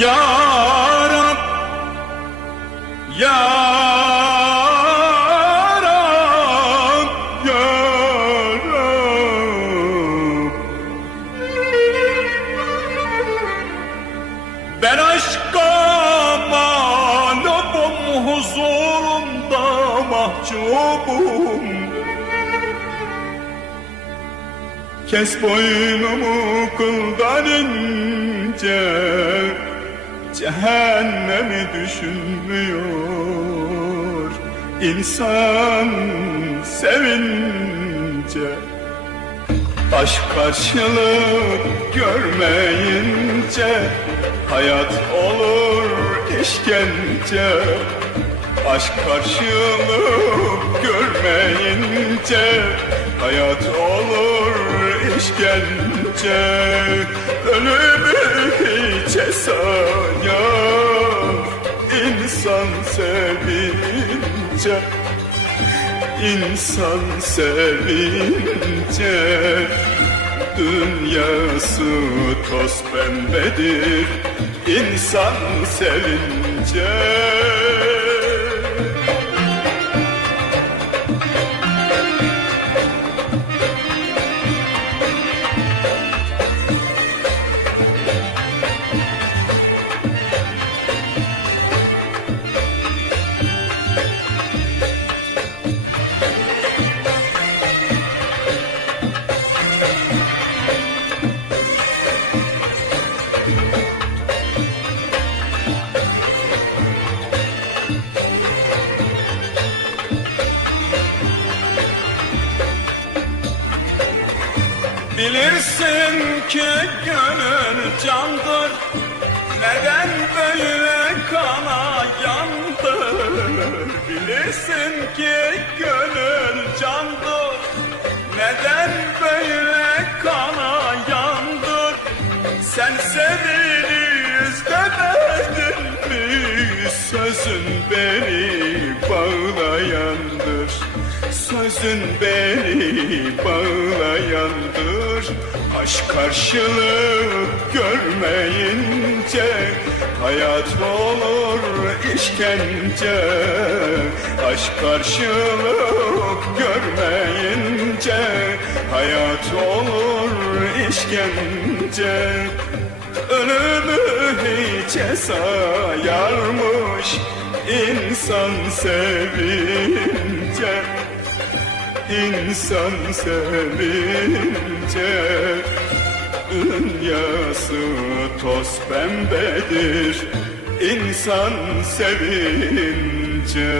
Ya Rab Ya Rab Ya Rab Ben aşka mağlubum huzurunda Kes boynumu kıldan ince Cehennemi düşünmüyor. İnsan sevince Aşk karşılık görmeyince Hayat olur işkence. Aşk karşılık görmeyince Hayat olur işkence. Ölümü hiçe sayar İnsan sevince İnsan sevince Dünyası toz pembedir. İnsan sevince Bilirsin ki gönül candır. Neden böyle kana yandır? Bilirsin ki gönül candır. Neden böyle kana yandır? Sen seviniriz demedin mi? Sözün beni bağlayandır Sözün beni bağlayandır Aşk karşılık görmeyince Hayat olur işkence. Aşk karşılık görmeyince Hayat olur işkence. Ölümü hiçe sayarmış insan sevince İnsan sevince Dünyası toz pembedir. İnsan sevince